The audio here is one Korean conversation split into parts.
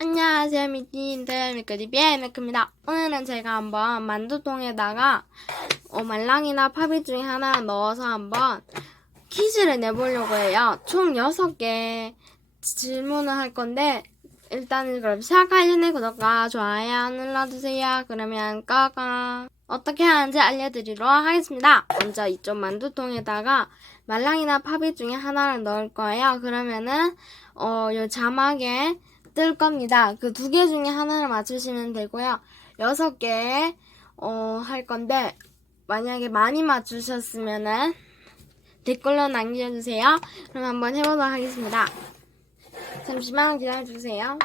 안녕하세요 미끼님들. 미끄디비의 미끄입니다. 오늘은 제가 한번 만두통에다가 어, 말랑이나 파비 중에 하나 넣어서 한번 퀴즈를 내보려고 해요. 총 6개 질문을 할 건데 일단은 그럼 시작하기 전에 구독과 좋아요 눌러주세요. 그러면 꺼가 어떻게 하는지 알려드리도록 하겠습니다. 먼저 이쪽 만두통에다가 말랑이나 파비 중에 하나를 넣을 거예요. 그러면은 어, 요 자막에 뜰 겁니다. 그 두 개 중에 하나를 맞추시면 되고요. 여섯 개, 어, 할 건데, 만약에 많이 맞추셨으면은 댓글로 남겨주세요. 그럼 한번 해보도록 하겠습니다. 잠시만 기다려주세요.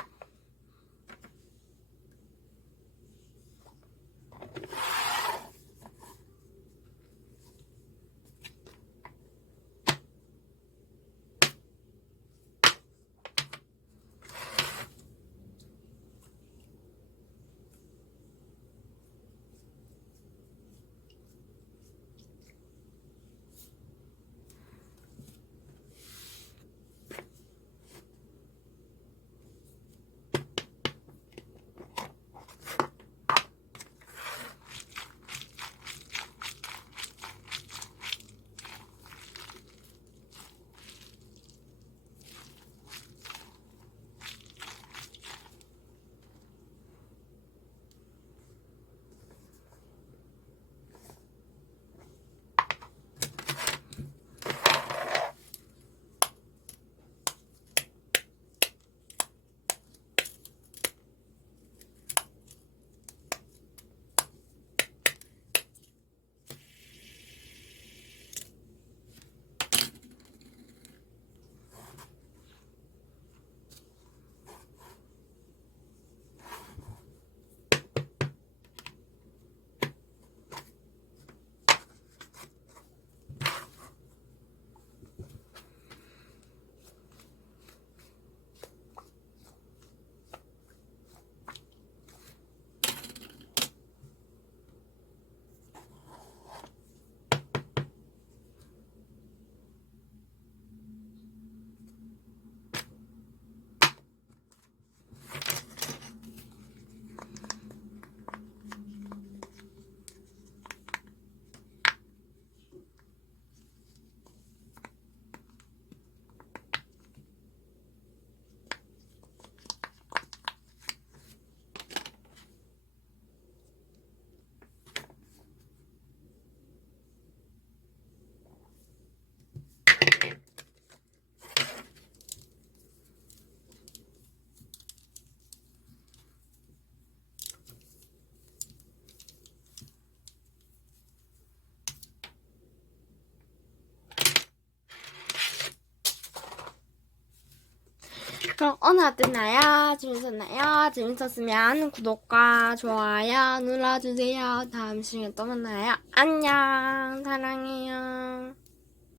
그럼 오늘 어땠나요? 재밌었나요? 재밌었으면 구독과 좋아요 눌러주세요. 다음 시간에 또 만나요. 안녕. 사랑해요.